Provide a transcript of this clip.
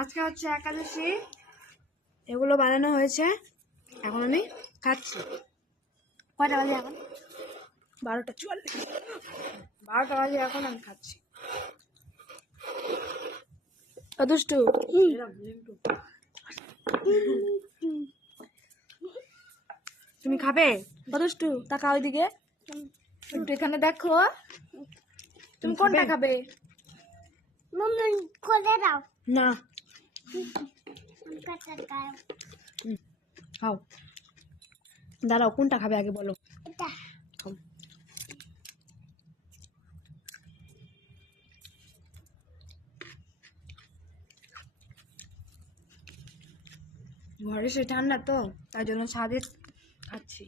আজকে হচ্ছে একাদশী, এগুলো বানানো হয়েছে, এখন আমি খাচ্ছি। কয়টা বাজে এখন? 12:44। 12টা বাজে, এখন আমি খাচ্ছি। দুষ্টু, তুমি খাবে? দুষ্টু টাকা ওইদিকে একটু এখানে দেখো, তুমি কোনটা খাবে? না খাও, দাঁড়াও, কোনটা খাবে আগে বলো। খাও। ঘরে সে ঠান্ডা তো, তাই জন্য স্বাদে খাচ্ছি।